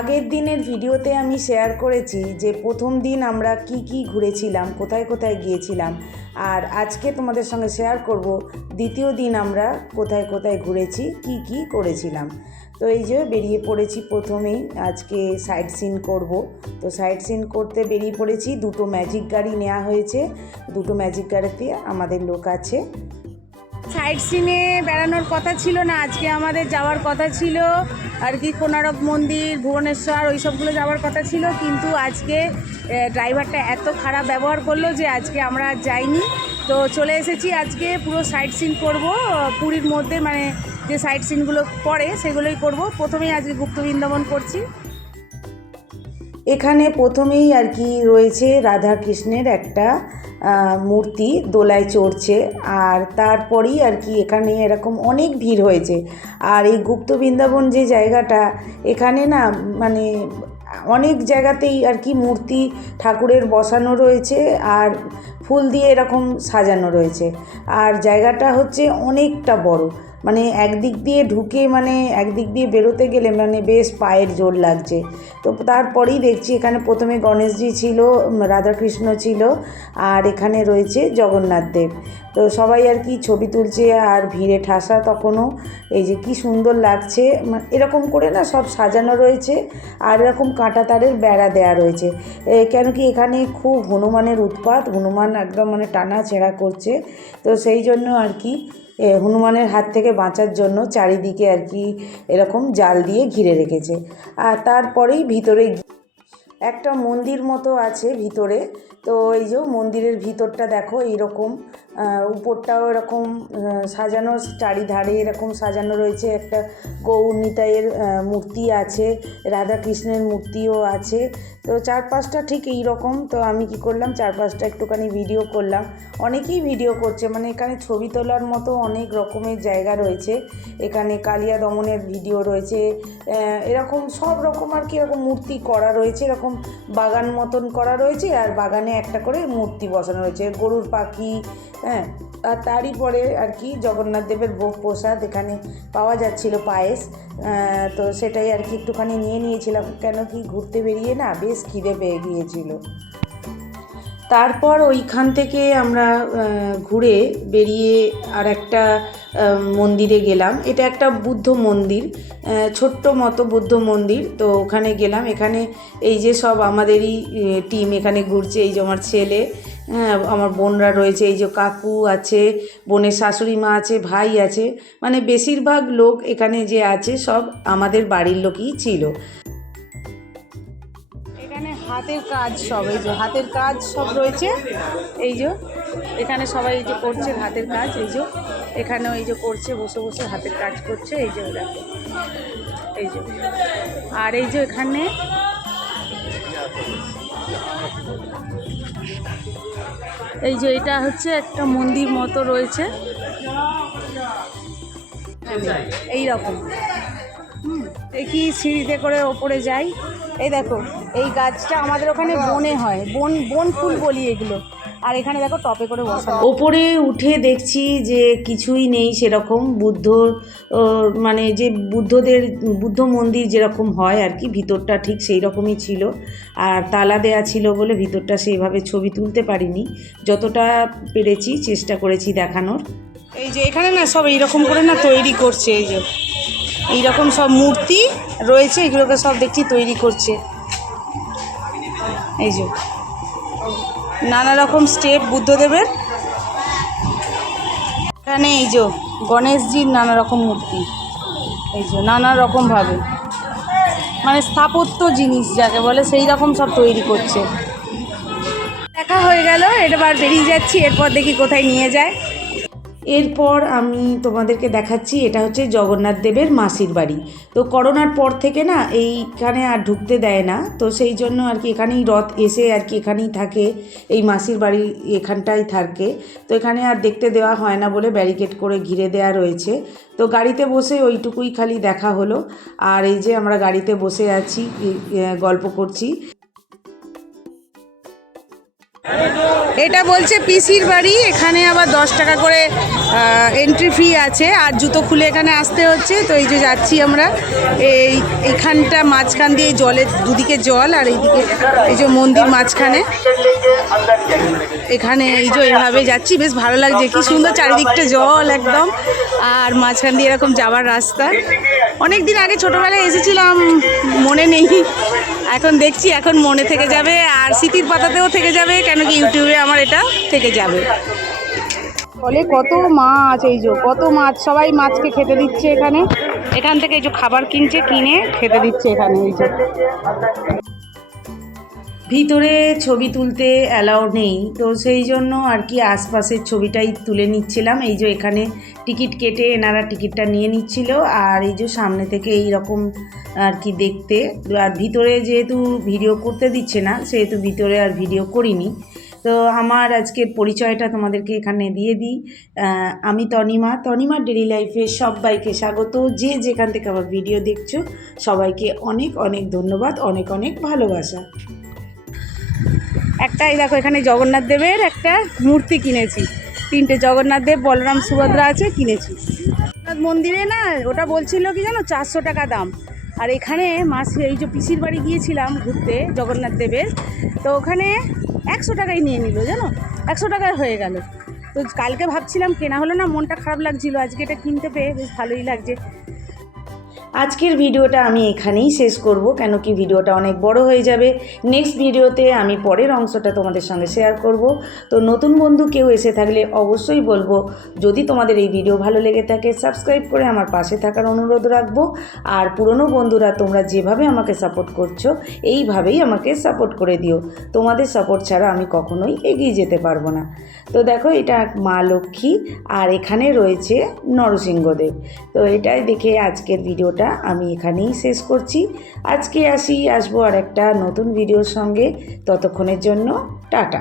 আগের দিনের ভিডিওতে আমি শেয়ার করেছি যে প্রথম দিন আমরা কি ঘুরেছিলাম, কোথায় কোথায় গিয়েছিলাম, আর আজকে তোমাদের সঙ্গে শেয়ার করব দ্বিতীয় দিন আমরা কোথায় কোথায় ঘুরেছি, কি করেছিলাম। তো এই যে বেরিয়ে পড়েছি, প্রথমেই আজকে সাইট সিন করব। তো সাইট সিন করতে বেরিয়ে পড়েছি, দুটো ম্যাজিক গাড়ি নেওয়া হয়েছে, দুটো ম্যাজিক গাড়িতে আমাদের লোক আছে। সাইট সিনে বেড়ানোর কথা ছিল না, আজকে আমাদের যাওয়ার কথা ছিল আর কি কোণারক মন্দির, ভুবনেশ্বর, ওই সবগুলো যাওয়ার কথা ছিল, কিন্তু আজকে ড্রাইভারটা এত খারাপ ব্যবহার করলো যে আজকে আমরা যাইনি। তো চলে এসেছি, আজকে পুরো সাইট সিন করব পুরীর মধ্যে, মানে যে সাইট সিনগুলো পড়ে সেগুলোই করব। প্রথমেই আজকে গুপ্ত বৃন্দাবন করছি। এখানে প্রথমেই আর কি রয়েছে রাধা কৃষ্ণের একটা মূর্তি দোলায় চড়ছে, আর তারপরেই আর কি এখানে এরকম অনেক ভিড় হয়েছে। আর এই গুপ্ত বৃন্দাবন যে জায়গাটা, এখানে না মানে অনেক জায়গাতেই আর কি মূর্তি ঠাকুরের বসানো রয়েছে আর ফুল দিয়ে এরকম সাজানো রয়েছে। আর জায়গাটা হচ্ছে অনেকটা বড়, মানে একদিক দিয়ে ঢুকে মানে একদিক দিয়ে বেরোতে গেলে মানে বেশ পায়ের জোর লাগছে। তো তারপরেই দেখছি এখানে প্রথমে গণেশজি ছিল, রাধাকৃষ্ণ ছিল, আর এখানে রয়েছে জগন্নাথ দেব। তো সবাই আর কি ছবি তুলছে, আর ভিড়ে ঠাসা তখনও। এই যে কি সুন্দর লাগছে, এরকম করে না সব সাজানো রয়েছে, আর এরকম কাঁটা তারের বেড়া দেয়া রয়েছে। কেন কি এখানে খুব হনুমানের উৎপাত, হনুমান একদম মানে টানা ছেঁড়া করছে। তো সেই জন্য আর কি হনুমানের হাত থেকে বাঁচার জন্য চারিদিকে আর কি এরকম জাল দিয়ে ঘিরে রেখেছে। আর তারপরেই ভিতরে একটা মন্দির মতো আছে ভিতরে। তো এই যে মন্দিরের ভিতরটা দেখো, এইরকম উপরটাও এরকম সাজানো, চারিধারে এরকম সাজানো রয়েছে। একটা গৌর নিতাইয়ের মূর্তি আছে, রাধাকৃষ্ণের মূর্তিও আছে। তো চারপাশটা ঠিক এই রকম। তো আমি কি করলাম, চারপাশটা একটুখানি ভিডিও করলাম। অনেকেই ভিডিও করছে, মানে এখানে ছবি তোলার মতো অনেক রকমের জায়গা রয়েছে। এখানে কালিয়া দমনের ভিডিও রয়েছে, এরকম সব রকম আর কি এরকম মূর্তি করা রয়েছে, এরকম বাগান মতন করা রয়েছে, আর বাগানে একটা করে মূর্তি বসানো রয়েছে, গরুর পাখি, হ্যাঁ। আর তারই পরে আর কি জগন্নাথ দেবের ভোগ প্রসাদ এখানে পাওয়া যাচ্ছিল, পায়েস। তো সেটাই আর কি একটুখানি নিয়ে নিয়েছিলাম, কেন কি ঘুরতে বেরিয়ে না বেশ খিদে পেয়ে গিয়েছিল। তারপর ওইখান থেকে আমরা ঘুরে বেরিয়ে আর একটা মন্দিরে গেলাম। এটা একটা বুদ্ধ মন্দির, ছোট্ট মতো বুদ্ধ মন্দির। তো ওখানে গেলাম। এখানে এই যে সব আমাদেরই টিম এখানে ঘুরছে, এই যে আমার ছেলে, হ্যাঁ, আমার বোনরা রয়েছে, এই যে কাকু আছে, বোনের শাশুড়ি মা আছে, ভাই আছে, মানে বেশিরভাগ লোক এখানে যে আছে সব আমাদের বাড়ির লোকই ছিল। এখানে হাতের কাজ সব, এই যে হাতের কাজ সব রয়েছে। এই যে এখানে সবাই এই যে করছে হাতের কাজ, এই যে এখানেও এই যে করছে, বসে বসে হাতের কাজ করছে। এই যে দেখো, এই যে, আর এই যে এখানে এই যে এটা হচ্ছে একটা মন্দির মতো রয়েছে এই রকম। দেখি সিঁড়িতে করে ওপরে যাই। এই দেখো, এই গাছটা আমাদের ওখানে বনে হয়, বন ফুল বলি এগুলো। আর এখানে দেখো টপে করে বসা। ওপরে উঠে দেখছি যে কিছুই নেই সেরকম, মানে যে বুদ্ধ মন্দির যেরকম হয় আর কি, ভিতরটা ঠিক সেই রকমই ছিল। আর তালা দেয়া ছিল বলে ভিতরটা সেইভাবে ছবি তুলতে পারিনি, যতটা পেরেছি চেষ্টা করেছি দেখানোর। এই যে এখানে না সব এইরকম করে না তৈরি করছে, এই যে এইরকম সব মূর্তি রয়েছে, এগুলোকে সব দেখছি তৈরি করছে। এই যে নানা রকম স্টেপ বুদ্ধদেবের। এখানে এই যে গণেশজির নানা রকম মূর্তি, এই যে নানা রকমভাবে, মানে স্থাপত্য জিনিস যাকে বলে সেই রকম সব তৈরি করছে। দেখা হয়ে গেল, এবার বেরিয়ে যাচ্ছি, এরপর দেখি কোথায় নিয়ে যায়। এরপর আমি তোমাদেরকে দেখাচ্ছি, এটা হচ্ছে জগন্নাথ দেবের মাসির বাড়ি। তো করোনার পর থেকে না এইখানে আর ঢুকতে দেয় না, তো সেই জন্য আর কি এখানেই রথ এসে আর কি এখানেই থাকে, এই মাসির বাড়ি এখানটাই থাকে। তো এখানে আর দেখতে দেওয়া হয় না বলে ব্যারিকেড করে ঘিরে দেওয়া রয়েছে। তো গাড়িতে বসে ওইটুকুই খালি দেখা হলো। আর এই যে আমরা গাড়িতে বসে আছি, গল্প করছি। এটা বলছে পিসির বাড়ি, এখানে আবার 10 টাকা করে এন্ট্রি ফি আছে, আর জুতো খুলে এখানে আসতে হচ্ছে। তো এই যে যাচ্ছি আমরা, এইখানটা মাঝখান দিয়ে জলের দুদিকে জল, আর এইদিকে এই যে মন্দির মাঝখানে, এখানে এই যে এইভাবে যাচ্ছি, বেশ ভালো লাগছে, কি সুন্দর চারিদিকটা জল একদম, আর মাঝখান দিয়ে এরকম যাওয়ার রাস্তা। অনেক দিন আগে ছোটোবেলায় এসেছিলাম, মনে নেই, এখন দেখছি, এখন মনে থেকে যাবে, আর স্মৃতির পাতাতেও থেকে যাবে, কেন কি ইউটিউবে আমার এটা থেকে যাবে। ফলে কত মাছ, এই যে কত মাছ, সবাই মাছকে খেতে দিচ্ছে এখানে, এখান থেকে এই যে খাবার কিনছে, কিনে খেতে দিচ্ছে এখানে। এই যে ভিতরে ছবি তুলতে অ্যালাউ নেই, তো সেই জন্য আর কি আশপাশের ছবিটাই তুলে নিচ্ছিলাম। এই যে এখানে টিকিট কেটে এনারা টিকিটটা নিয়ে নিচ্ছিল, আর এই যে সামনে থেকে এই রকম আর কি দেখতে, আর ভিতরে যেহেতু ভিডিও করতে দিচ্ছে না, সেহেতু ভিতরে আর ভিডিও করিনি। তো আমার আজকের পরিচয়টা তোমাদেরকে এখানে দিয়ে দিই। আমি তনিমার ডেইলি লাইফে সবাইকে স্বাগত। যে যেখান থেকে আমার ভিডিও দেখছো সবাইকে অনেক অনেক ধন্যবাদ, অনেক অনেক ভালোবাসা। একটাই দেখো, এখানে জগন্নাথ দেবের একটা মূর্তি কিনেছি, 3টে জগন্নাথ দেব, বলরাম, সুভদ্রা আছে, কিনেছি। জগন্নাথ মন্দিরে না, ওটা বলছিল কি জানো, 400 টাকা দাম। আর এখানে এই যে পিসির বাড়ি গিয়েছিলাম ঘুরতে জগন্নাথ দেবের, তো ওখানে 100 টাকাই নিয়ে নিল, জানো, 100 টাকায় হয়ে গেল। তো কালকে ভাবছিলাম কেনা হলো না, মনটা খারাপ লাগছিল, আজকে এটা কিনতে পেয়ে বেশ ভালোই লাগছে। আজকের ভিডিওটা আমি এখানেই শেষ করব, কেন কি ভিডিওটা অনেক বড় হয়ে যাবে। নেক্সট ভিডিওতে আমি পরের অংশটা তোমাদের সঙ্গে শেয়ার করব। তো নতুন বন্ধু কেউ এসে থাকলে অবশ্যই বলবো, যদি তোমাদের এই ভিডিও ভালো লেগে থাকে সাবস্ক্রাইব করে আমার পাশে থাকার অনুরোধ রাখবো। আর পুরনো বন্ধুরা, তোমরা যেভাবে আমাকে সাপোর্ট করছো এইভাবেই আমাকে সাপোর্ট করে দিও, তোমাদের সাপোর্ট ছাড়া আমি কখনোই এগিয়ে যেতে পারবো না। তো দেখো, এটা মা লক্ষ্মী, আর এখানে রয়েছে নরসিংহদেব। তো এটাই দেখে আজকের ভিডিওটা আমি এখানেই শেষ করছি। আজকে আসবো আর একটা নতুন ভিডিওর সঙ্গে, ততক্ষণের জন্য টাটা।